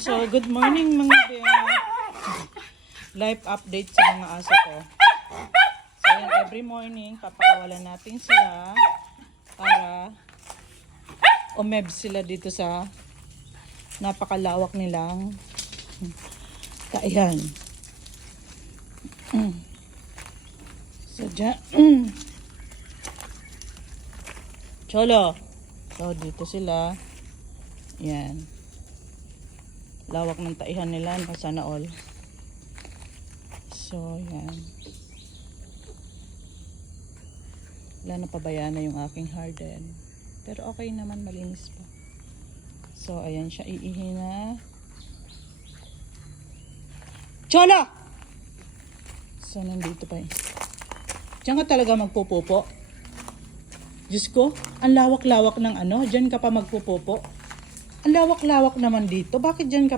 So, good morning mga bear. Life update sa mga aso ko. So, yan, every morning, papakawalan natin sila para umeb sila dito sa napakalawak nilang kaihan. So, dyan. Cholo. So, dito sila. Yan. Lawak ng taihan nila, sana all. So, yan. Wala na pabayaan na yung aking harden. Pero okay naman, malinis pa. So, ayan siya, iihi na. Chola! So, nandito pa eh. Diyan ka talaga magpupupo. Diyos ko, ang lawak-lawak ng ano, diyan ka pa magpupupo. Ang lawak-lawak naman dito. Bakit diyan ka